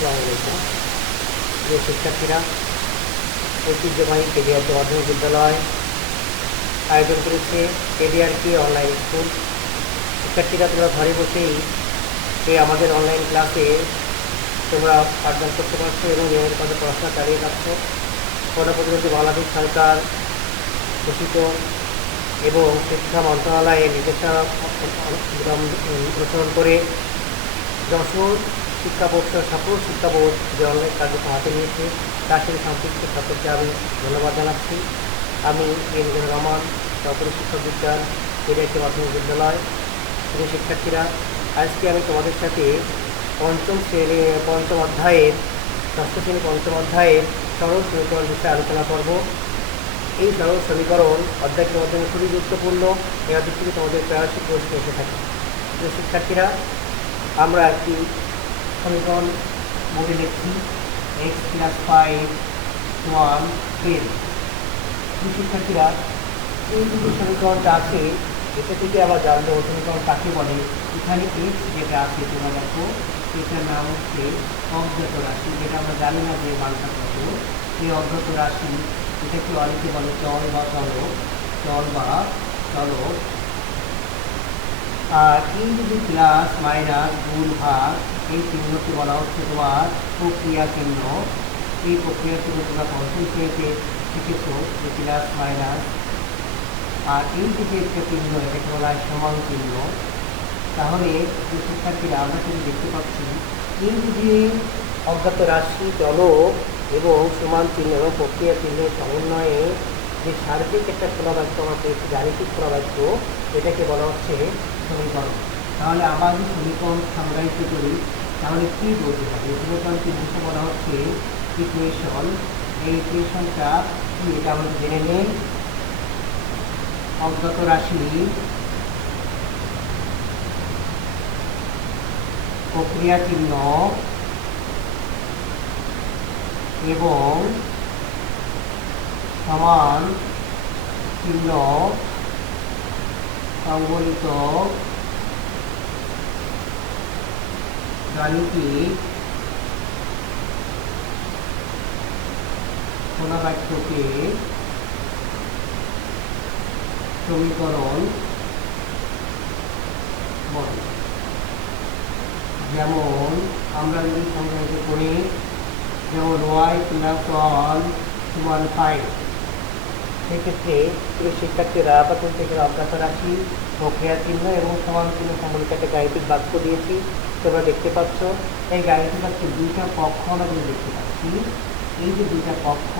আসসালামু আলাইকুম। প্রিয় শিক্ষার্থীরা, ঐতিহ্যবাহী কেডিআর মাধ্যমিক বিদ্যালয় আয়োজন করেছে কেডিআরকে অনলাইন স্কুল। শিক্ষার্থীরা, তোমরা ঘরে বসেই আমাদের অনলাইন ক্লাসে তোমরা পাঠদান করতে পারছো এবং নিয়মিত কাজে পড়াশোনা চালিয়ে যাচ্ছ। প্রতিমন্ত্রী বাংলাদেশ সরকার ঘোষিত এবং শিক্ষা মন্ত্রণালয়ের নির্দেশনা অনুসরণ করে যশোর শিক্ষা বোর্ড সকল শিক্ষা বোর্ড যে অনলাইন কার্যক্রম হাতে নিয়েছে তার সাথে সম্পৃক্ত সকলকে আমি ধন্যবাদ জানাচ্ছি। আমি এন রহমান, সহকারী শিক্ষক বিজ্ঞান, কেডিআরকে মাধ্যমিক বিদ্যালয়। প্রিয় শিক্ষার্থীরা, আজকে আমি তোমাদের সাথে পঞ্চম অধ্যায়ের ষষ্ঠ শ্রেণী পঞ্চম অধ্যায়ের সরল সমীকরণ বিষয়ে আলোচনা করব। এই সরল সমীকরণ অধ্যায়টির মাধ্যমে খুবই গুরুত্বপূর্ণ। এই অধ্যায় থেকে তোমাদের প্রায়শই প্রশ্ন এসে থাকে। প্রিয় শিক্ষার্থীরা, আমরা একটি সমীকরণ বোর্ডে লিখছি এক্স প্লাস 5 1 10। শিক্ষার্থীরা, এই যে সমীকরণটা আছে এটা থেকে আমরা জানবো সমীকরণ কাকে বলে। এখানে এক্স যেটা আছে তোমরা দেখো, এটার নাম হচ্ছে অজ্ঞাত রাশি, যেটা আমরা জানি না যে মানটা কত। এই অজ্ঞাত রাশি এটাকে অনেকে বলে চল বা চলক। আর এই যদি প্লাস মাইনাস গুণ ভাগ, এই চিহ্নকে বলা হচ্ছে তোমার প্রক্রিয়া চিহ্ন। এই প্রক্রিয়া চিহ্ন তোমরা পঞ্চম শ্রেণীতে শিখেছো, যে প্লাস মাইনাস। আর এই দিকে একটা চিহ্ন, এটাকে বলা হয় সমান চিহ্ন। তাহলে শিক্ষার্থীরা, আমরা কিন্তু দেখতে পাচ্ছি এই যে অজ্ঞাত রাশি, চলক এবং সমান চিহ্ন এবং প্রক্রিয়া চিহ্নের সমন্বয়ে যে সার্বিক একটা খোলা বাক্য আমরা পেয়েছি, গাণিতিক খোলা বাক্য, এটাকে বলা হচ্ছে সমীকরণ। তাহলে আমরা যদি সমীকরণ সংজ্ঞায়িত করি তাহলে কি বলতে হবে? এই সমীকরণটি মূলত বলা হচ্ছে ইকুয়েশন। এই ইকুয়েশনটা কি এটা আমরা জেনে নেই। অজ্ঞাত রাশি, প্রক্রিয়া চিহ্ন এবং সমান চিহ্ন সংবলিত গাণিতিক খোলা বাক্যকে সমীকরণ বলে। যেমন আমরা যদি সংজ্ঞায়িত করি, যেমন y প্লাস 1 সমান 5। সেক্ষেত্রে প্রিয় শিক্ষার্থীরা, প্রথম থেকে অজ্ঞাত রাশি, প্রক্রিয়া চিহ্ন এবং সমান চিহ্ন সম্বলিত একটা গাণিতিক বাক্য দিয়েছি, তোমরা দেখতে পাচ্ছ। এই গাণিতিক বাক্যের দুইটা পক্ষ আমরা কিন্তু দেখতে পাচ্ছি। এই যে দুইটা পক্ষ,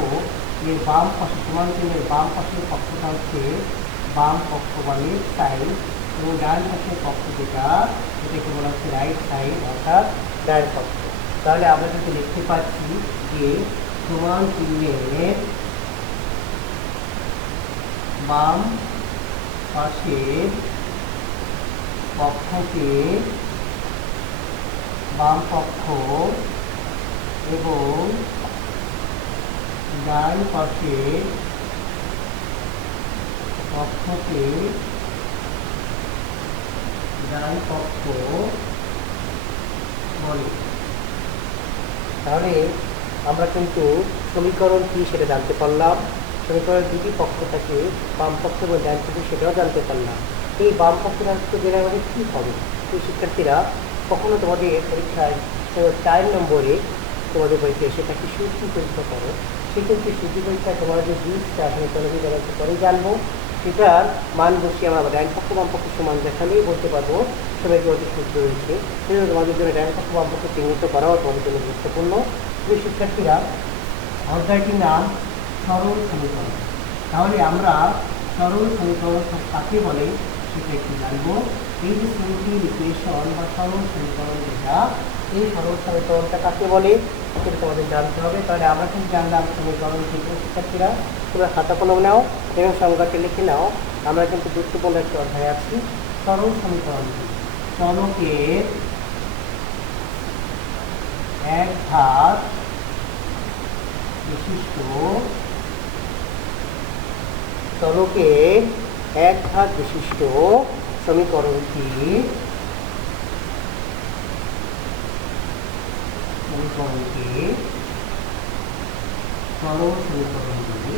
এর বাম পাশে সমান চিহ্নের বাম পাশের পক্ষটা হচ্ছে বাম পক্ষ বা লেফট সাইড, এবং ডান পাশের পক্ষ যেটা, এটাকে বলা হচ্ছে রাইট সাইড অর্থাৎ ডান পক্ষ। তাহলে আমরা কিন্তু দেখতে পাচ্ছি যে সমান চিহ্নের বাম পাশের পক্ষকে বাম পক্ষ এবং ডান পাশের পক্ষকে ডান পক্ষ বলে। তাহলে আমরা কিন্তু সমীকরণ কি সেটা জানতে পারলাম। সমীকরণের দুটি পক্ষ থাকে, বাম পক্ষ এবং ডান পক্ষ, সেটাও জানতে পারলাম। এই বাম পক্ষটা জেনে আমাদের কী হবে? এই শিক্ষার্থীরা, কখনো তোমাদের পরীক্ষায় 4 নম্বরে তোমাদের পরীক্ষা সেটাকে সূচি পরীক্ষা করো, সেক্ষেত্রে সূচি পরীক্ষায় তোমার যে বীজটা সমীকরণ একটু পরে জানবো, সেটার মান বসিয়ে আমরা ডান পক্ষ বাম পক্ষ সমান দেখালেই বলতে পারবো সমীকরণটির সূত্র রয়েছে। সেজন্য তোমাদের জন্য ডান পক্ষ বাম পক্ষ চিহ্নিত করাও তোমাদের জন্য গুরুত্বপূর্ণ। প্রিয় শিক্ষার্থীরা, অধ্যায়টির নাম সরল সমীকরণ। তাহলে আমরা সরল সমীকরণ কাকে বলে সেটা একটু জানবো। এই যে সিম্পল ইকুয়েশন বা সরল সমীকরণ যেটা, এই সরল সমীকরণটা কাকে বলে সেটা তোমাদের জানতে হবে। তাহলে আমরা কিন্তু জানলাম সমীকরণ কি। শিক্ষার্থীরা, তোমরা খাতা কলম নাও এবং সংজ্ঞাটি লিখে নাও। আমরা কিন্তু গুরুত্বপূর্ণ একটা অধ্যায় আছি। সরল সমীকরণ কি? চলকের এক ঘাত বিশিষ্ট সমীকরণটি সমীকরণকে সরল সমীকরণ বলে।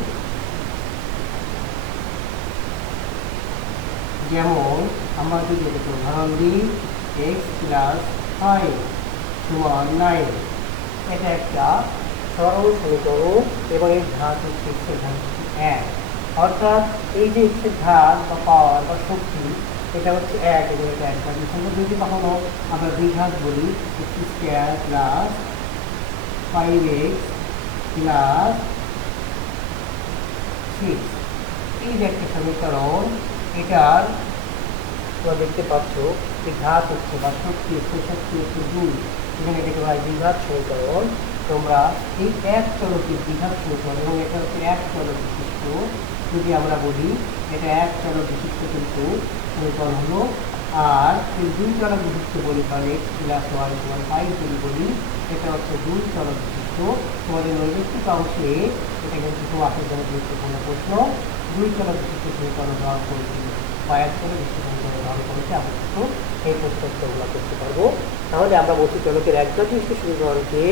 যেমন আমরা যদি একটা উদাহরণ দিই, এক্স প্লাস 5 সমান 9, এটা একটা সরল সমীকরণ এবং এর ঘাত হচ্ছে এক্সের ঘাত হচ্ছে 1, অর্থাৎ এই যে এক্সের ঘাত বা পাওয়ার বা শক্তি এটা হচ্ছে 1 এবং এটা 1 ঘাত। যদি কখনো আমরা দুই ঘাত বলি, x square plus 5x plus 6, এই যে একটা সমীকরণ, এটার তোমরা দেখতে পাচ্ছ এই ঘাত হচ্ছে বা শক্তি হচ্ছে 2, এখানে এটাকে বলা হয় দ্বিঘাত সমীকরণ। তোমরা এই এক চলকের দ্বিঘাত সমীকরণ এবং এটা হচ্ছে এক চলক বিশিষ্ট, যদি আমরা বলি এটা এক চলক বিশিষ্ট কিন্তু সমীকরণ হলো। আর এই দুই চলক বিশিষ্ট বলি, তাহলে এক্স প্লাস ওয়াই সমান 5 যদি বলি, এটা হচ্ছে দুই চলক বিশিষ্ট। তোমাদের নৈমিত্তিক অংশে এটা কিন্তু খুব আসলে গুরুত্বপূর্ণ প্রশ্ন। দুই চলক বিশিষ্ট সমীকরণ গ্রহণ করেছি বা এক চলক বিশিষ্ট সমীকরণ গ্রহণ করেছি, আমরা কিন্তু এই প্রশ্নোত্তরগুলো করতে পারবো। তাহলে আমরা বলছি চলকের একঘাত বিশিষ্ট সমীকরণকে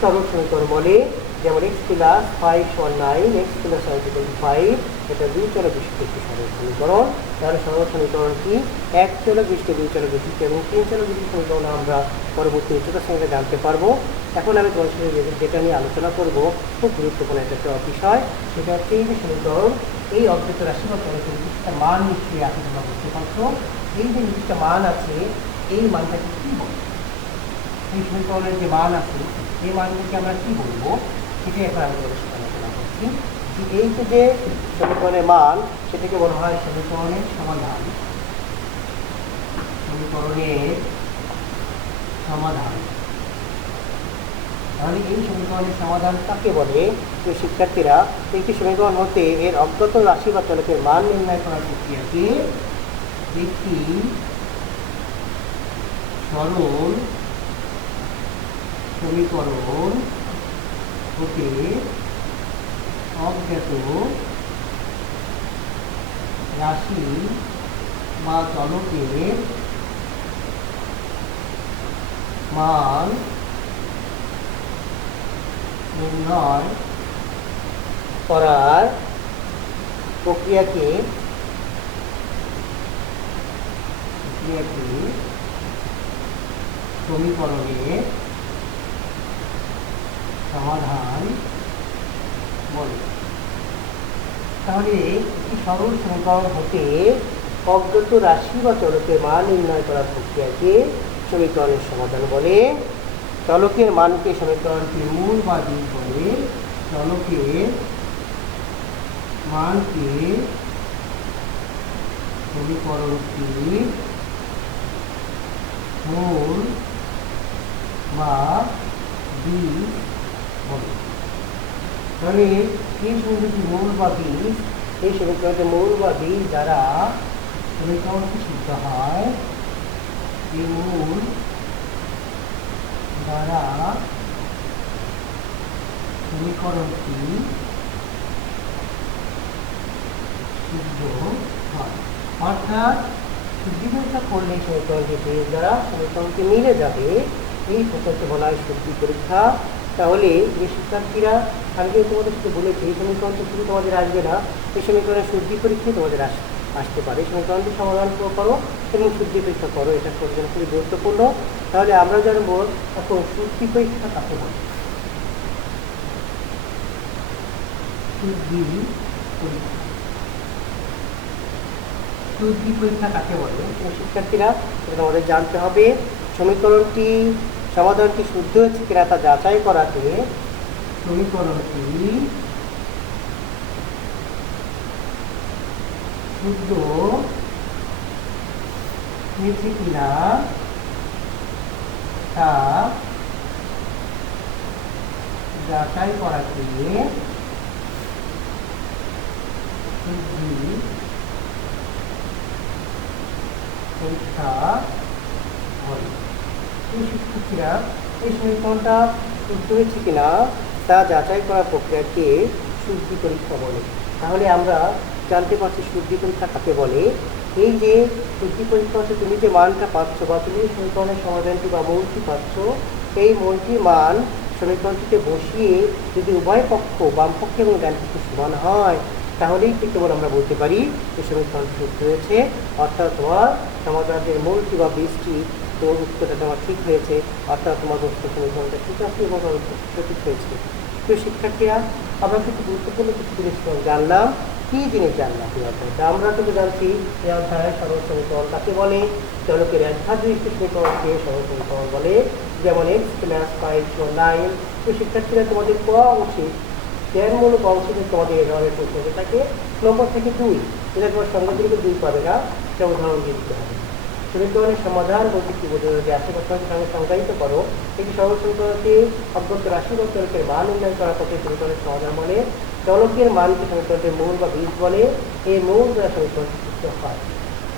সরল সমীকরণ বলে। যেমন এক্স প্লাস 5 সমান 9, x plus y equal to 5, এটা দুই চলক বিশিষ্ট একটি সরল সমীকরণ। তাহলে সরল সমীকরণ কি? এক চলক বিশিষ্ট, দুই চলক বিশিষ্ট এবং তিন চলক বিশিষ্ট সমীকরণ আমরা পরবর্তী উচ্চতার সঙ্গে জানতে পারবো। এখন আমি তোমার সঙ্গে যেটা নিয়ে আলোচনা করব, খুব গুরুত্বপূর্ণ একটা বিষয়, সেটা হচ্ছে এই যে সমীকরণ, এই অজ্ঞাত রাশি বা চলকের নির্দিষ্ট মান নিশ্চয়ই আছে, তোমরা বুঝতে পারছো। এই যে নির্দিষ্ট মান আছে, এই মানটাকে কি বলবো? এই সমীকরণের যে মান আছে, এই মানটাকে আমরা কি বলবো, সেটাই এখন আমি তোমাদের সাথে আলোচনা করছি। এই যে সমীকরণের মান, সেটাকে বলা হয় সমীকরণের সমাধান। সমীকরণের সমাধান। তাহলে এই সমীকরণের সমাধান কাকে বলে? তো শিক্ষার্থীরা, একটি সমীকরণ হতে এর অজ্ঞাত রাশি বা চলকের মান নির্ণয় করার প্রক্রিয়াকে একটি সরল সমীকরণ হতে অজ্ঞাত রাশি বা চলকের মান নির্ণয় করার প্রক্রিয়াকে সমীকরণের সমাধান বলে। তাহলে একটি সরল সমীকরণ হতে অজ্ঞাত রাশি বা চলকের মান নির্ণয় করার প্রক্রিয়াকে সমীকরণের সমাধান বলে। চলকের মানকে সমীকরণটি মূল বা দিক বলে। চলকের মানকে সমীকরণটি মূল বা দিক বলে। তাহলে এই সমীকরণটি মূল বা দিক, এই সমীকরণটি মূল বা দিক দ্বারা সমীকরণটি সিদ্ধ হয়। এই মূল দ্বারা সমীকরণটি সিদ্ধ হয়, অর্থাৎ শুদ্ধিপরীক্ষা করলে সমীকরণটি বেশ দ্বারা সমীকরণটি মিলে যাবে। এই প্রক্রিয়াকে বলা হয় শুদ্ধি পরীক্ষা। তাহলে যে শিক্ষার্থীরা, আমি কিন্তু তোমাদের সাথে বলেছি এই সমীকরণটি শুধু তোমাদের আসবে না, এই সমীকরণের শুদ্ধি পরীক্ষায় তোমাদের আসতে পারে। সমীকরণটি সমাধান করো এবং শুদ্ধি পরীক্ষা করো, এটা প্রয়োজন খুবই গুরুত্বপূর্ণ। তাহলে আমরা জানবো এখন শুদ্ধি পরীক্ষা কাকে বলে। শুদ্ধি পরীক্ষা, শুদ্ধি পরীক্ষা কাকে বলে শিক্ষার্থীরা, এটা আমাদের জানতে হবে। সমীকরণটি সমাধানটি শুদ্ধ হচ্ছে কিনা তা যাচাই করাতে সমীকরণটি শুদ্ধ হয়েছে কিনা তা যাচাই করাতে শুদ্ধি পরীক্ষা বলে। এই শিক্ষার্থীরা, এই সমীকরণটা শুদ্ধ হয়েছে কিনা তা যাচাই করার প্রক্রিয়াকে শুদ্ধি পরীক্ষা বলে। তাহলে আমরা জানতে পারছি শুদ্ধি পরীক্ষা কাকে বলে। এই যে শুদ্ধি পরীক্ষা হচ্ছে তুমি যে মানটা পাচ্ছ বা তুমি সমীকরণের সমাধানটি বা মূলটি পাচ্ছ, এই মূলটির মান সমীকরণটিতে বসিয়ে যদি উভয় পক্ষ বাম পক্ষে এবং ডান পক্ষে সমান হয়, তাহলেই কি কেবল আমরা বলতে পারি যে সমীকরণটি শুদ্ধ হয়েছে, অর্থাৎ তোমার সমাধানের মূলটি বা বীজটি তোমার উত্তরটা তোমার ঠিক হয়েছে, অর্থাৎ তোমার বস্তু সমীকরণটা ঠিক আছে এবং সঠিক হয়েছে। তো শিক্ষার্থীরা, আমরা কিন্তু গুরুত্বপূর্ণ কিছু জিনিস জানলাম। কি জিনিস জানলাম আমরা কিন্তু জানছি যে অধ্যায়ের সরল সমীকরণ কাকে বলে, চলকের একঘাতবিশিষ্ট সমীকরণকে সরল সমীকরণ বলে, যেমন x প্লাস 5 9। তো শিক্ষার্থীরা, তোমাদের ক অংশে জ্ঞানমূলক অংশে তোমাদের এ ধরনের প্রশ্ন হয়ে থাকে নম্বর থেকে 2, এটা তোমার সঙ্গে দিকে 2 পাবে না, এটা উদাহরণ দিয়ে দিতে হবে। সমীকরণের সমাধান বলতে কি বোঝা যায়, আশেপাশে সঙ্গে সংজ্ঞায়িত করো একটি সরল সমীকরণকে অজ্ঞাত রাশি বা চলকের মান নির্ণয় করা পথে সমীকরণের সমাধান বলে। চলকের মানকে সমীকরণের মূল বা বীজ বলে। এই মূল দ্বারা সমীকরণ সিদ্ধ হয়।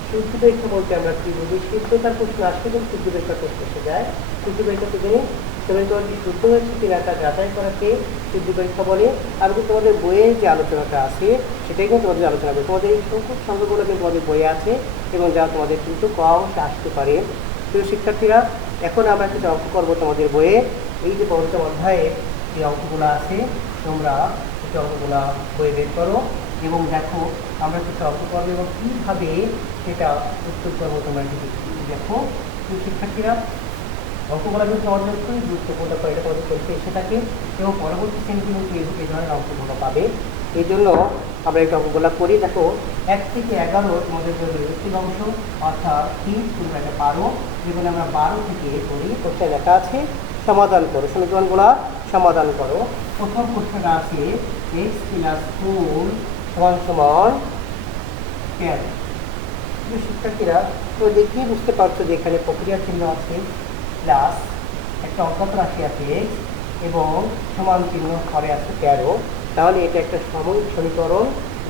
শুদ্ধ পরীক্ষা বলতে আমরা কি বুঝি? সিদ্ধতার প্রশ্ন আসলে কিন্তু শুদ্ধ পরীক্ষার প্রশ্ন এসে যায়। শুদ্ধ পরীক্ষাতে যিনি সমীকরণটি শুদ্ধ হয়েছে কিনা তা যাচাই করাকে শুদ্ধ পরীক্ষা বলে। আর কিন্তু তোমাদের বইয়ের যে আলোচনাটা আছে সেটাই কিন্তু তোমাদের আলোচনা করবে। তোমাদের এই সংখ্যক সংখ্যাগুলো কিন্তু তোমাদের বইয়ে আছে এবং যা তোমাদের কিন্তু ক অংশে আসতে পারে। প্রিয় শিক্ষার্থীরা, এখন আমরা কিছু অঙ্ক করবো তোমাদের বইয়ে। এই যে পঞ্চম অধ্যায়ে যে অঙ্কগুলো আছে, তোমরা কিছু অঙ্কগুলো বইয়ে বের করো এবং দেখো আমরা কিছু অঙ্ক করবো এবং কীভাবে সেটা উত্তর করবো তোমরা একটু দেখো। প্রিয় শিক্ষার্থীরা, অঙ্কগুলো কিন্তু আমাদের খুবই গুরুত্বপূর্ণ করে, এটা তোমাদের পরীক্ষা এসে থাকে এবং পরবর্তী শ্রেণীতে কিন্তু এই ধরনের অঙ্কগুলো পাবে। এই জন্য আমরা এই অঙ্কগুলো করি। দেখো 1 থেকে 11 তোমাদের জন্য একটি অংশ, অর্থাৎ 3 তোমরা এটা পারো। যেগুলো আমরা 12 থেকে করি, কোশ্চেন লেখা আছে সমাধান করো, সমীকরণগুলো সমাধান করো। প্রথম কোশ্চেনটা আছে x প্লাস 4 সমান সমান 10। শিক্ষার্থীরা, তো দেখিয়ে বুঝতে পারছো যে এখানে প্রক্রিয়া চিহ্ন আছে, প্লাস একটা অজ্ঞাত রাশি আছে x এবং সমান চিহ্ন ঘরে আছে 13। তাহলে এটা একটা সাময়িক সমীকরণ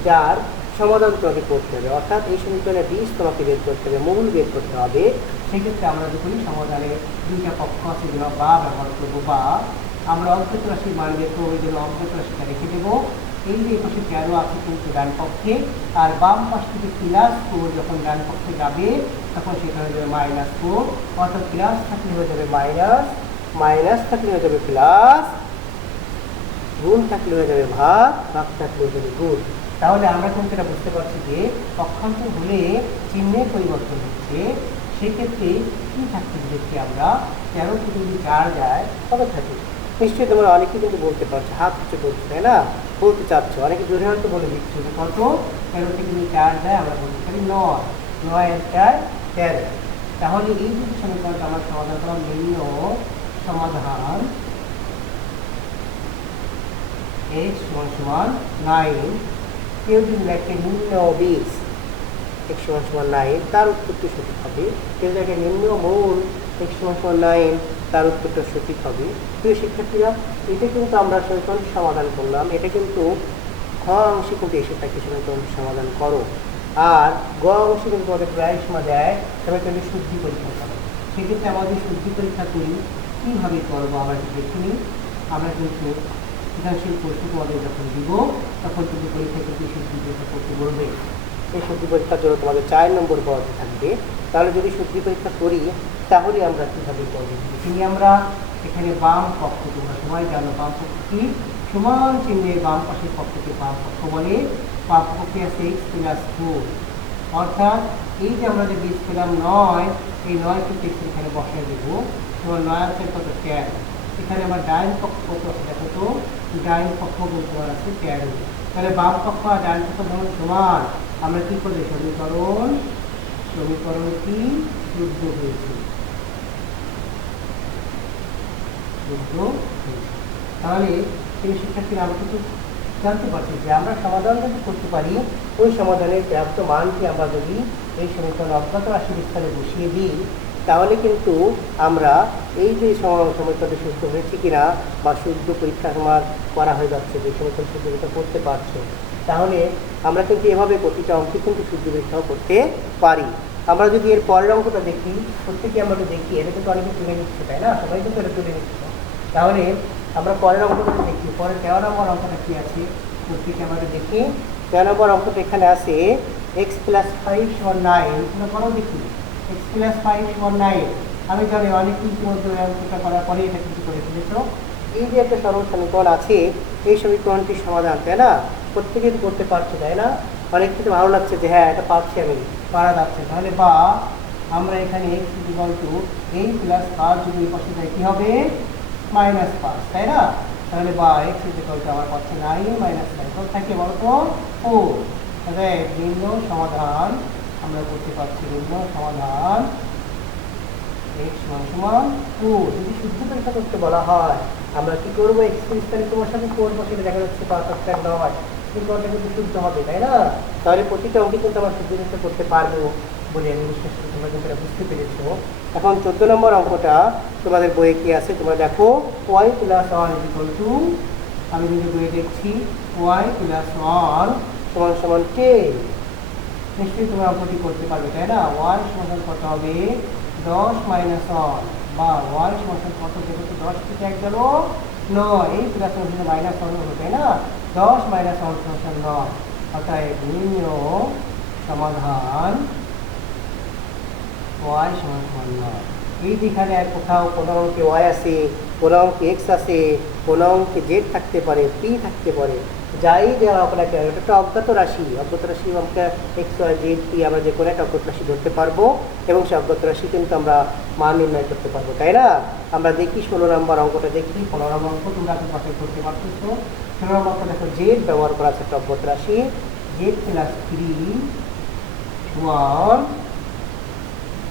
যার সমাধান তোমাকে করতে হবে, অর্থাৎ এই সমীকরণের বীজ তোমাকে বের করতে হবে, মূল বের করতে হবে। সেক্ষেত্রে আমরা যখন সমাধানে দুইটা পক্ষ আছে যেন বা ব্যবহার করবো, বা আমরা অজ্ঞাত রাশির মান বের করবো, ওই জন্য অজ্ঞাত রাশিটা রেখে দেবো। এই যে পাশে 13 আছে কিন্তু ডান পক্ষে, আর বাম পাশ থেকে +4 যখন ডান পক্ষে যাবে তখন সেটা হয়ে যাবে -4, অর্থাৎ প্লাস থাকলে হয়ে যাবে মাইনাস, মাইনাস থাকলে হয়ে যাবে প্লাস, গুণ থাকলে হয়ে যাবে ভাগ, ভাগ থাকলে হয়ে যাবে গুণ। তাহলে আমরা কিন্তু এটা বুঝতে পারছি যে পক্ষান্তর হলে চিহ্নের পরিবর্তন হচ্ছে। সেক্ষেত্রে কি থাকছে দেখি আমরা, 13 থেকে যদি 4 যায় তবে থাকে। নিশ্চয়ই তোমরা অনেকে কিন্তু বলতে পারছো, হাত কিছু বলছো, তাই না? বলতে চাচ্ছ, অনেকে জোরে হয়তো বলে দিচ্ছ কত, 13 থেকে যদি 4 যায় আমরা বলতে পারি 9, 9 আর 4 13। তাহলে এই দুটি সমীকরণটা আমরা সমাধান করলাম। নিম্ন সমাধান x সমান 9, কেউ যদি লেখে নিম্ন বীজ x সমান 9, তার উত্তরটি সঠিক হবে। কেউ লেখে নিম্ন মূল x সমান 9, তার উত্তরটা সঠিক হবে। প্রিয় শিক্ষার্থীরা, এটা কিন্তু আমরা সমীকরণটি সমাধান করলাম। এটা কিন্তু খ অংশে কিন্তু এসে থাকে সমীকরণটি সমাধান করো, আর গ অংশে কিন্তু আমাদের প্রায় সময় দেয় সমীকরণটি শুদ্ধি পরীক্ষা করো। সেক্ষেত্রে আমাদের শুদ্ধি পরীক্ষা করি কীভাবে করবো আমরা একটু দেখে নিই। আমরা কিন্তু সৃজনশীল প্রশ্ন তোমাদের যখন দিব তখন কিন্তু পরীক্ষা কিন্তু শুদ্ধি পরীক্ষা করতে বলবে। এই শুদ্ধি পরীক্ষার জন্য তোমাদের 4 নম্বর পদে থাকবে। তাহলে যদি শুদ্ধি পরীক্ষা করি তাহলে আমরা কীভাবে করবো দেখি। আমরা এখানে বাম পক্ষ, তোমরা সবাই জানো বাম পক্ষ কি, সমান চিহ্নের বাম পাশের পক্ষকে বাম পক্ষ বলে। বাম পক্ষে আছে x প্লাস 4, অর্থাৎ এই যে আমরা যে বীজ পেলাম 9, এই 9 কে এখানে বসায় দেবো। তোমার 9 আছে কত 10, এখানে আমার ডাইন পক্ষ কত আছে দেখো তো, ডাইন পক্ষ তোমার আছে 13। তাহলে বাম পক্ষ আর ডাইন পক্ষ যখন সমান, আমরা কি করবো সমীকরণটি শুদ্ধ হয়েছে, তাহলে সেই শিক্ষার্থীরা আমরা কিন্তু জানতে পারছি যে আমরা সমাধান যদি করতে পারি, ওই সমাধানের প্রাপ্ত মানটি আমরা যদি এই সমীকরণ অজ্ঞাত রাশির স্থানে বসিয়ে দিই, তাহলে কিন্তু আমরা এই যে সমীকরণটি শুদ্ধ হয়েছে কিনা বা শুদ্ধ পরীক্ষা আমার করা হয়ে যাচ্ছে, যে সমীকরণ শুদ্ধ পরীক্ষা করতে পারছো, তাহলে আমরা কিন্তু এভাবে প্রতিটা অঙ্কে কিন্তু শুদ্ধ পরীক্ষাও করতে পারি। আমরা যদি এর পরের অঙ্কটা দেখি, প্রত্যেকে আমরা তো দেখি, এটা কিন্তু অনেকে তুলে নিচ্ছে, তাই না? সবাই কিন্তু এটা তুলে নিচ্ছে। তাহলে আমরা পরের অঙ্কটা দেখি, পরে 13 নম্বর অঙ্কটা কি আছে প্রত্যেকে আমরা দেখি। 13 নম্বর অঙ্কটা এখানে আছে এক্স প্লাস 5 সমান 9, তোমরা করো দেখি। এক্স প্লাস 5 সমান 9, আমি জানি অনেক ইতিমধ্যে অঙ্কটা করার পরে এটা কিন্তু করে ফেলেছো। এই যে একটা সরল সমীকরণ আছে, এই সমীকরণটির সমাধান, তাই না? প্রত্যেকেই করতে পারছে, তাই না? অনেক কিছু ভালো লাগছে যে হ্যাঁ এটা পাচ্ছি, আমি পারা যাচ্ছে। তাহলে বা আমরা এখানে এক্স ইকুয়াল টু এই প্লাস 5 যদি এই পাশে যায় কি হবে? -5, তাই না? তাহলে বা এক্স ইকুয়াল টু আমার পাচ্ছে 9 -9, কত থাকে বলো তো? 4। তাহলে নিম্ন সমাধান আমরা করতে পারছি, নিম্ন সমাধান x সমান 4। যদি শুদ্ধ পরীক্ষা করতে বলা হয় আমরা কি করবো? x স্থানে তোমার সাথে 4 বসে দেখা যাচ্ছে পারফেক্ট একটা নয়, কিন্তু ওটা কিন্তু শুদ্ধ হবে, তাই না? তাহলে প্রতিটা অঙ্কে কিন্তু আমরা শুদ্ধ পরীক্ষা করতে পারবো বলে আমি বিশ্বাস করি তোমরা কিন্তু এটা বুঝতে পেরেছো। এখন 14 নম্বর অঙ্কটা তোমাদের বইয়ে কি আছে তোমরা দেখো। y প্লাস 1 ইকুয়াল টু, আমি কিন্তু বইয়ে দেখছি y প্লাস 1 সমান সমান 10। নিশ্চয়ই তোমরা অঙ্কটি করতে পারবে, তাই না? y সমান কত হবে? 10 - 1, বা y সমান কত? দেখো তো 10 থেকে 1 গেল 9, এই প্লাস -1 হলো, তাই না? 10 - 1 সমান 9। অতএব নিম্ন সমাধান y সমান 9। এই যেখানে আর কোথাও কোনো অঙ্কে y আছে, কোনো অঙ্কে x আছে, কোনো অঙ্কে z থাকতে পারে, p থাকতে পারে, যাই দেওয়া হোক না কেন, এটা একটা অজ্ঞাত রাশি। অজ্ঞাত রাশি আমাকে এক্স ওয়াই জেড পি আমরা যে কোনো একটা অজ্ঞাত রাশি ধরতে পারবো এবং সেই অজ্ঞাত রাশি কিন্তু আমরা মান নির্ণয় করতে পারবো, তাই না? আমরা দেখি 16 নম্বর অঙ্কটা দেখি। 15 নম্বর অঙ্ক তোমরা পাশে করতে পারতেছো। 16 নম্বর অঙ্ক দেখো, জেড ব্যবহার করা আছে একটা অজ্ঞাত রাশি, জেড প্লাস 3 1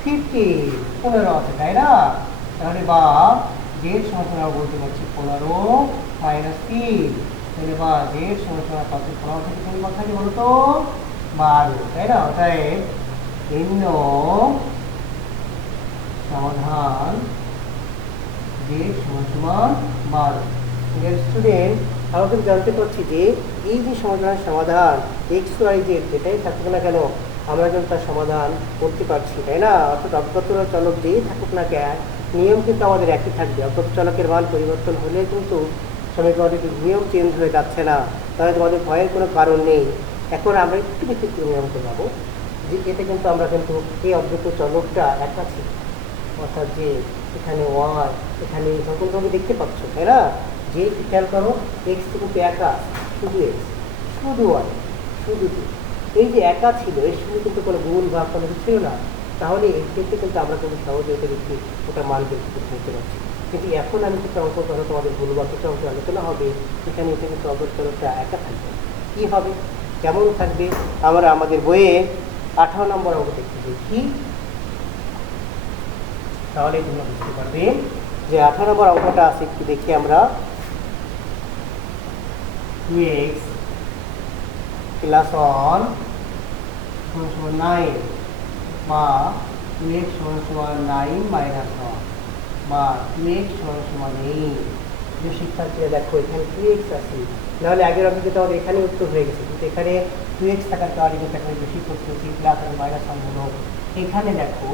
50, 15 আছে, তাই না? তাহলে বা জেড সমান আমরা বলতে পারছি 15 - 3, তাহলে বা জেড সমান কত? 15 থেকে তুমি কত থাকে বলো তো? 12, তাই না? অতএব নিম্ন সমাধান জেড সমান 12। স্টুডেন্ট, আমরা কিন্তু জানতে পারছি যে এই যে সমাধান এক্স ওয়াই জেড যেটাই থাকুক না কেন আমরা কিন্তু তার সমাধান করতে পারছি, তাই না? অর্থাৎ অজ্ঞাত চলক যেই থাকুক না কেন নিয়ম কিন্তু আমাদের একই থাকবে। অজ্ঞাত চলকের মান পরিবর্তন হলে কিন্তু সমীকরণটির নিয়ম চেঞ্জ হয়ে যাচ্ছে না, তাহলে তোমাদের ভয়ের কোনো কারণ নেই। এখন আমরা একটু ব্যতিক্রমী নিয়মকে যাবো, যে এতে কিন্তু আমরা কিন্তু এই অজ্ঞাত চলকটা একা ছিল, অর্থাৎ যে এখানে ওয়াই, এখানে যখন তুমি দেখতে পাচ্ছ, তাই না? যে খেয়াল করো, এক্স কিন্তু একা, শুধু এক্স, শুধু ওয়াই, শুধু টু, এই যে একা ছিল এর সঙ্গে কিন্তু কোনো গুণ বা কোনো কিছু ছিল না, তাহলে এই ক্ষেত্রে কিন্তু আমরা কিন্তু সহজে ওটা দেখি ওটা মান কিন্তু করতে পারছি। কিন্তু এখন আমি কিছু অঙ্ক কথা তোমাদের বলবো, কিছু অঙ্ক আলোচনা হবে, এখানে এটা কিন্তু অবস্থাটা একা থাকবে। কী হবে, কেমন থাকবে? আমরা আমাদের বইয়ে 18 নম্বর অঙ্ক দেখতে দেখি, তাহলে তোমরা বুঝতে পারবে যে 18 নম্বর অঙ্কটা আছে। একটু দেখি আমরা, 2x প্লাস 1 সমান 9, বা 2x সমান 9 মাইনাস 1, বা 2x সমান 8। যে শিক্ষার্থীরা দেখো এখানে 2x আছে, নাহলে আগের অঙ্কে কিন্তু আমাদের এখানে উত্তর হয়ে গেছে, কিন্তু এখানে 2x থাকার কারণে কিন্তু এখানে বেশি করতেছি, প্লাস আর মাইনাস 1 হলো। এখানে দেখো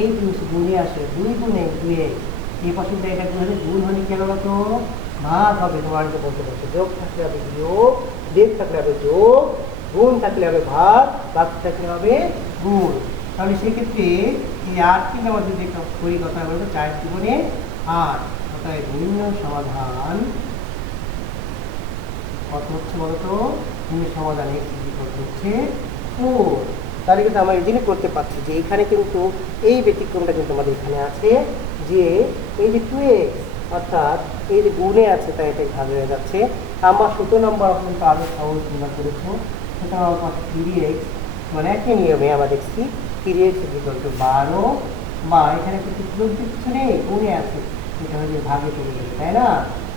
এই জিনিস গুণে আসে, 2 গুণে 2x, এই পাশে এটা গুণ হলে কেন তো ভাগ হবে। তোমাকে বলতে পারছো যোগ থাকলে হবে বিয়োগ, বিয়োগ থাকলে হবে যোগ, গুণ থাকলে হবে ভাগ, ভাগ থাকলে হবে গুণ। তাহলে সেক্ষেত্রে এই 8 কিন্তু আমাদের যদি একটা করি কথা বলতো 4 গুণে 8, অর্থাৎ নিম্ন সমাধান কত হচ্ছে বলতো? নিম্ন সমাধান x কত হচ্ছে 4। তাহলে কিন্তু আমরা ইজিলি করতে পারছি যে এখানে কিন্তু এই ব্যতিক্রমটা কিন্তু আমাদের এখানে আছে, যে এই যে 2x অর্থাৎ এই যে গুণে আছে তাই এটাই ভাগ হয়ে যাচ্ছে। আমরা 17 নম্বর কিন্তু আরও সহজ তোমরা করেছো। সুতরাং আমার পাশে 3x, মানে একই নিয়মে আমরা দেখছি 3x ইকুয়াল টু 12, বা এখানে কিন্তু যোগ কিছু নেই, গুণে আছে, এটা হচ্ছে ভাগে চলে গেছে, তাই না?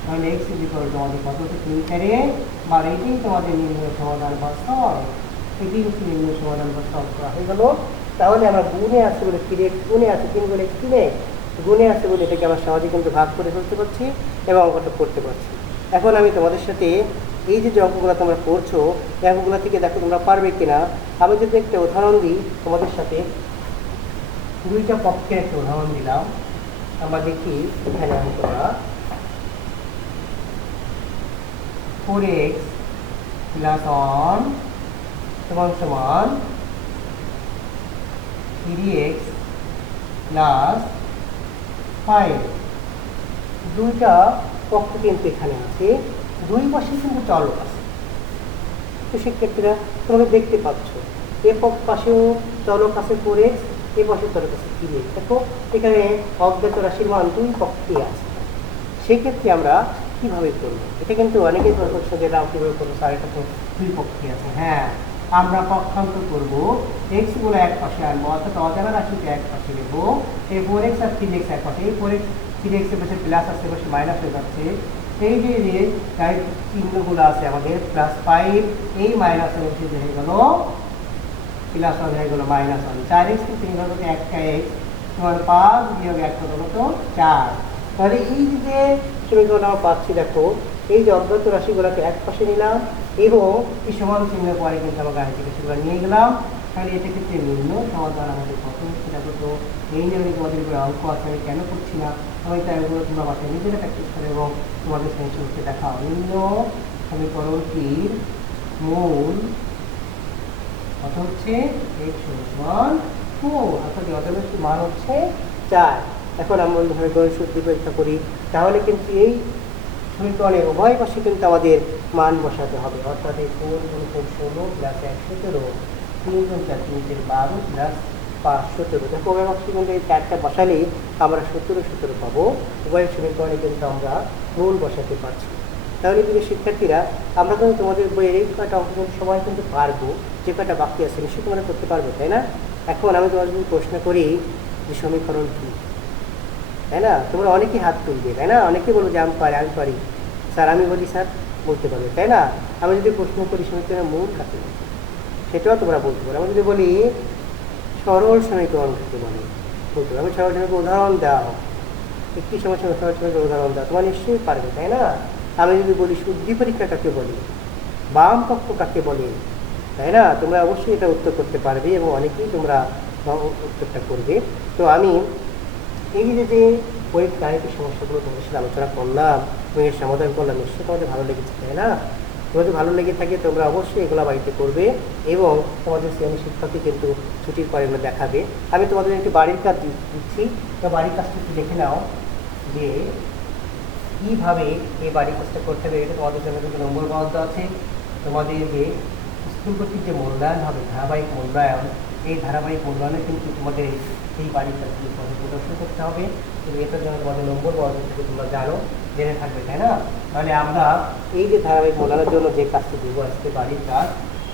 তাহলে x ইকুয়াল টু আমাদের কত হচ্ছে 3 বা এটাই তোমাদের নিম্ন সমাধান বা সলভ, এটি হচ্ছে নিম্ন সমাধান বা সলভ করা হয়ে গেল। তাহলে আমরা গুণে আছে বলে 3x গুণে আছে, 3 গুণে 3x গুণে আছে বলে এটাকে আমরা সহজে কিন্তু ভাগ করে ফেলতে পারছি এবং অঙ্কটা করতে পারছি। এখন আমি তোমাদের সাথে এই যে অঙ্কগুলো তোমরা করছো এই অঙ্কগুলো থেকে দেখো তোমরা পারবে কিনা। আমি যদি একটা উদাহরণ দিই তোমাদের সাথে, দুইটা পক্ষের একটা উদাহরণ দিলাম। আমরা দেখি এখানে অঙ্কটা 4x প্লাস 1 সমান 3x প্লাস 5, দুইটা পক্ষ কিন্তু এখানে আছে, দুই পাশে কিন্তু চলক আছে। তো শিক্ষার্থীরা তোমরা দেখতে পাচ্ছ এ পাশেও চলক আছে 4x, এ পাশে চলক আছে 3x। দেখো এখানে অজ্ঞাত রাশির মান দুই পক্ষে আছে। সেক্ষেত্রে আমরা কিভাবে করবো? এটা কিন্তু অনেকেই করছে যে রাও কীভাবে করবো স্যার, এটা তো দুই পক্ষে আছে। হ্যাঁ, আমরা পক্ষান্তর করবো, এক্স গুলো এক পাশে আনবো, অর্থাৎ অজানা রাশিকে এক পাশে নেবো। এই 4x আর 3x এক পাশে, এই 4x 3x এর পাশে প্লাস আসছে, পাশে মাইনাস হয়ে যাচ্ছে। এই যে চিহ্নগুলো আছে আমাদের প্লাস 5, এই মাইনাস হয়ে গেল প্লাস 1 হয়ে গেল মাইনাস 1। 4x কে 3 ভাগ করতে একটা x, তোমার 5 বিয়োগ 1 কত হতো 4। তাহলে এই যে সমীকরণ আমরা পাচ্ছি, দেখো এই যে অজ্ঞাত রাশিগুলোকে এক পাশে নিলাম এবং এই সমান চিহ্নের পরে কিন্তু আমরা গাণিতিক সেগুলো নিয়ে গেলাম। তাহলে এটা ক্ষেত্রে নিম্ন সমাধান আমাদের কত হচ্ছে দেখো তো। এই নিয়ে তোমাদের উপরে অঙ্ক আছে, আমি কেন করছি না, আমি তাই ওগুলো তোমরা বাসায় নিজেরা প্র্যাকটিস করে এবং তোমাদের শ্রেণী হচ্ছে দেখাও। নিম্ন সমীকরণটির মূল কত হচ্ছে x সমান 4, অর্থাৎ অজানাটির মান হচ্ছে 4। এখন আমরা সমীকরণ সূত্র পরীক্ষা করি, তাহলে কিন্তু এই সমীকরণের উভয় পাশে কিন্তু আমাদের মান বসাতে হবে, অর্থাৎ এই 4 × 16 প্লাস 117, 3 × 4 = 12 প্লাস 5 17। দেখো উভয় পাশে কিন্তু এই 4টা বসালেই আমরা 17 পাবো। উভয় সমীকরণে কিন্তু আমরা মূল বসাতে পারছি। তাহলে কিন্তু শিক্ষার্থীরা আমরা কিন্তু তোমাদের বইয়ের এই কয়টা অঙ্ক কিন্তু সবাই কিন্তু পারবো, যে কয়টা বাকি আছে নিশ্চয়ই তোমরা করতে পারবে, তাই না? এখন আমি তোমাদের যদি প্রশ্ন করি যে সমীকরণ কী, তাই না? তোমরা অনেকেই হাত তুলবে, তাই না? অনেকেই বলবো যে আমি পারি স্যার, আমি বলি স্যার বলতে পারবে, তাই না? আমি যদি প্রশ্ন করি সমীকরণের মূল কাকে বলে, সেটাও তোমরা বলতে পারো। আমি যদি বলি সরল সমীকরণ কাকে বলে, বলতে পারো। আমি সরল সমীকরণ উদাহরণ দাও, একটি সমস্যা সরল সমীকরণ উদাহরণ দাও, তোমরা নিশ্চয়ই পারবে, তাই না? আমি যদি বলি শুদ্ধি পরীক্ষা কাকে বলে, বাম পক্ষ কাকে বলে, তাই না? তোমরা অবশ্যই এটা উত্তর করতে পারবে এবং অনেকেই তোমরা উত্তরটা করবে। তো আমি এই যে গাণিতিক সমস্যাগুলো তোমাদের সাথে আলোচনা করলাম এবং এর সমাধান করলাম, নিশ্চয়ই তোমাদের ভালো লেগেছে, তাই না? তোমাদের ভালো লেগে থাকে তোমরা অবশ্যই এগুলো বাড়িতে করবে এবং তোমাদের শ্রেণী শিক্ষকই কিন্তু ছুটির পরে এগুলো দেখাবে। আমি তোমাদের একটি বাড়ির কাজ দিচ্ছি, তো বাড়ির কাজটা একটু দেখে নাও যে কীভাবে এই বাড়ির কাজটা করতে হবে। এটা তোমাদের জন্য কিন্তু নম্বর বরাদ্দ আছে। তোমাদের যে স্কুল কর্তৃক যে মূল্যায়ন হবে, ধারাবাহিক মূল্যায়ন, এই ধারাবাহিক মূল্যায়নে কিন্তু তোমাদের এই বাড়ির কাজগুলো প্রদর্শন করতে হবে এবং এটার জন্য তোমাদের নম্বর বরাদ্দ থেকে তোমরা জেনে থাকবে, তাই না? তাহলে আমরা এই যে ধারাবাহিক মূল্যায়নের জন্য যে কাজটি দেবো আজকে বাড়ির কাজ,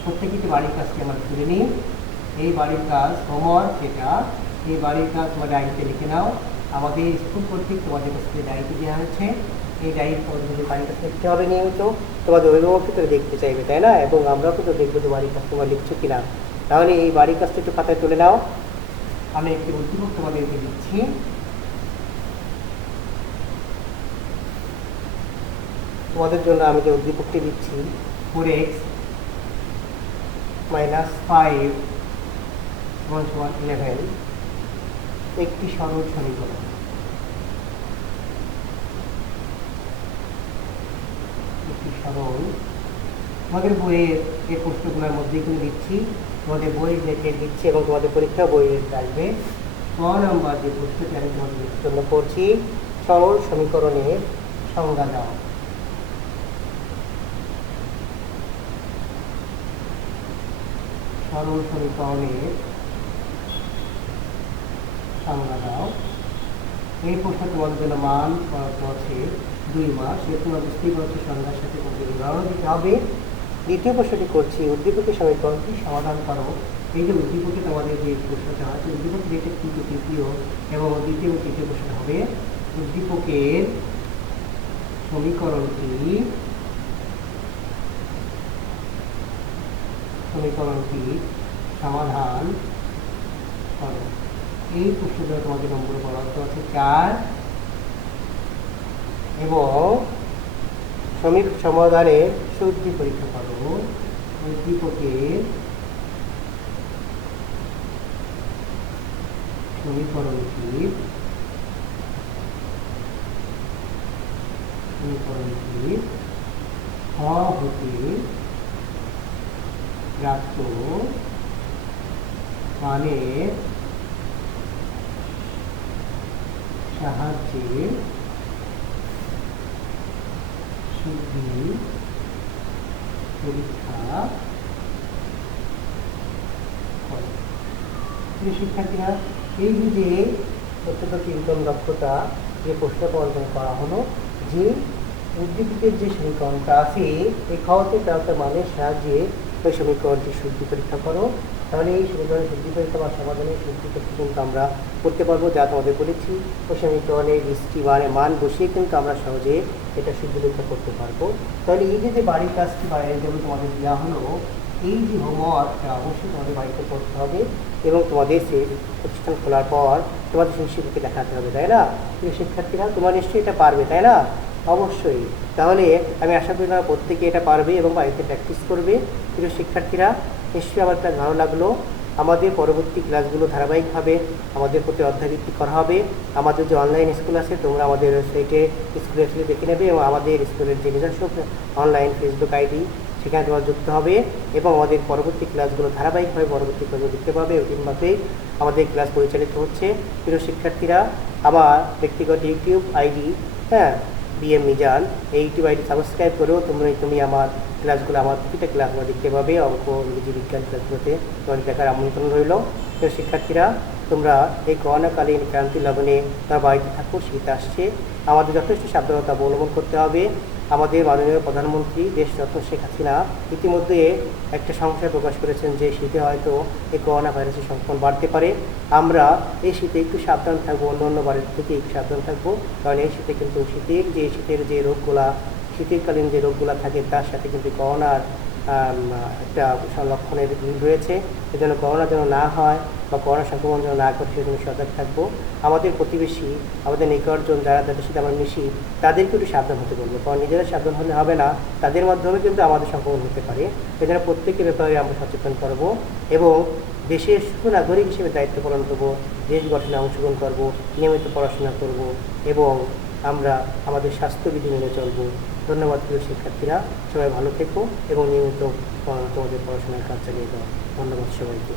প্রত্যেকটি বাড়ির কাজটি আমরা তুলে নিই। এই বাড়ির কাজ হোমওয়ার্ক, যেটা এই বাড়ির কাজ তোমার ডায়েরিতে লিখে নাও। আমাদের স্কুল কর্তৃক তোমাদের কাছ থেকে ডায়েরিতে দেওয়া হয়েছে, এই ডায়েরি তোমাদের বাড়ির কাছে লিখতে হবে নিয়মিত। তোমাদের অভিভাবক কিন্তু দেখতে চাইবে, তাই না? এবং আমরাও কিন্তু দেখবো যে বাড়ির কাজ তোমরা লিখছো কিনা। তাহলে এই বাড়ির কাজটা একটু খাতায় তুলে নাও। আমি একটি উদ্দীপক তোমাদেরকে দিচ্ছি, তোমাদের জন্য আমি যে উদ্দীপকটি দিচ্ছি 4x - 5 = 11 একটি সরল সমীকরণ। একটি সরল, তোমাদের বইয়ের এই প্রশ্নগুলোর মধ্যে কিন্তু দিচ্ছি, তোমাদের বই লেখে দিচ্ছি এবং তোমাদের পরীক্ষা বই আসবে। 9 নম্বর যে প্রশ্নটি আমি তোমাদের জন্য করছি, সরল সমীকরণের সংজ্ঞা দাও। সরল সমীকরণের সংজ্ঞা দাও। এই প্রশ্ন তোমাদের জন্য মান আছে 2 মাস। এর তোমরা বুঝতেই পারছো সংজ্ঞার সাথে তোমাদের উদাহরণ দিতে হবে। দ্বিতীয় প্রশ্নটি করছি, উদ্দীপকের সমীকরণটি সমাধান করো। এই যে উদ্দীপকে তোমাদের যে প্রশ্নটা আছে, উদ্দীপক যেটা তৃতীয় এবং দ্বিতীয় ও তৃতীয় প্রশ্ন হবে উদ্দীপকের সমীকরণটি সমাধান করো। এই প্রশ্নটা তোমাদের নম্বর বরাদ্দ আছে 4 এবং সমাধানের শুদ্ধি পরীক্ষা করো। উদ্দীপকের সমীকরণটি খ হতে প্রাপ্ত মানের যে শুদ্ধি পরীক্ষা করে। শিক্ষার্থীরা, এই যে প্রত্যেক ইনকাম দক্ষতা যে প্রশ্নটা অর্জন করা হলো, যে উদ্দীপিতের যে সমীকরণটা আছে এই খাওয়াতে প্রাপ্ত মানের সাহায্যে ওই সমীকরণটি শুদ্ধি পরীক্ষা করো। তাহলে এই সমীকরণের শুদ্ধি পরীক্ষা বা সমাধানের শুদ্ধি পরীক্ষা কিন্তু আমরা করতে পারবো, যা তোমাদের বলেছি ওই সমীকরণের বৃষ্টি মান বসিয়ে কিন্তু আমরা সহজে এটা শুদ্ধি পরীক্ষা করতে পারবো। তাহলে এই যে বাড়ির কাজটি বাইরের জন্য তোমাদের দেওয়া হলো, এই যে হোমওয়ার্কটা অবশ্যই তোমাদের বাড়িতে করতে হবে এবং তোমাদের সে প্রতিষ্ঠান খোলার পর তোমাদের শিক্ষককে দেখাতে হবে, তাই না? প্রিয় শিক্ষার্থীরা, তোমরা নিশ্চয়ই এটা পারবে, তাই না? অবশ্যই। তাহলে আমি আশা করি তোমরা প্রত্যেকে এটা পারবে এবং বাড়িতে প্র্যাকটিস করবে। প্রিয় শিক্ষার্থীরা, নিশ্চয়ই আমার ক্লাস ভালো লাগলো। আমাদের পরবর্তী ক্লাসগুলো ধারাবাহিকভাবে আমাদের প্রতি অধ্যায়ভিত্তিক করা হবে। আমাদের যে অনলাইন স্কুল আছে তোমরা আমাদের ওয়েবসাইটে স্কুলে আসলে দেখে নেবে এবং আমাদের স্কুলের যে নিজস্ব অনলাইন ফেসবুক আইডি সেখানে তোমরা যুক্ত হবে এবং আমাদের পরবর্তী ক্লাসগুলো ধারাবাহিকভাবে পরবর্তী ক্লাসগুলো দেখতে পাবে। রুটিনভাবে আমাদের ক্লাস পরিচালিত হচ্ছে। প্রিয় শিক্ষার্থীরা, আমার ব্যক্তিগত ইউটিউব আইডি বিএম মিজান, এই ইউটিউব আইডি সাবস্ক্রাইব করেও তুমি আমার ক্লাসগুলো, আমার প্রতিটা ক্লাসগুলো দেখতে পাবে। অঙ্ক, ইংরেজি, বিজ্ঞান ক্লাসগুলোতে তোমাদের দেখার আমন্ত্রণ রইল। প্রিয় শিক্ষার্থীরা, তোমরা এই করোনাকালীন ক্রান্তি লবণে তারা বাড়িতে থাকো, শীত আসছে, আমাদের যথেষ্ট সাবধানতা অবলম্বন করতে হবে। আমাদের মাননীয় প্রধানমন্ত্রী দেশরত্ন শেখ হাসিনা ইতিমধ্যে একটা সংশয় প্রকাশ করেছেন যে শীতে হয়তো এই করোনা ভাইরাসের সংক্রমণ বাড়তে পারে। আমরা এই শীতে একটু সাবধান থাকবো, অন্য বাড়ির থেকে একটু সাবধান থাকবো, কারণ এই শীতে কিন্তু শীতের যে রোগগুলা, শীতকালীন যে রোগগুলা থাকে তার সাথে কিন্তু করোনার একটা লক্ষণের মিল রয়েছে। এজন্য করোনা যেন না হয় বা করোনা সংক্রমণ যেন না করে সেজন্য সজাগ থাকবো। আমাদের প্রতিবেশী, আমাদের নিকটজন যারা যাদের সাথে আমরা মিশি তাদেরকে একটু সাবধান হতে বলবো, কারণ নিজেরা সাবধান হলে হবে না, তাদের মাধ্যমে কিন্তু আমাদের সংক্রমণ হতে পারে। এজন্য প্রত্যেকের ব্যাপারে আমরা সচেতন করব এবং দেশের সুনাগরিক হিসেবে দায়িত্ব পালন করবো, দেশ গঠনে অংশগ্রহণ করব, নিয়মিত পড়াশোনা করব এবং আমরা আমাদের স্বাস্থ্যবিধি মেনে চলব। ধন্যবাদ প্রিয় শিক্ষার্থীরা, সবাই ভালো থেকো এবং নিয়মিত তোমাদের পড়াশোনার কাজ চালিয়ে যাও। ধন্যবাদ সবাইকে।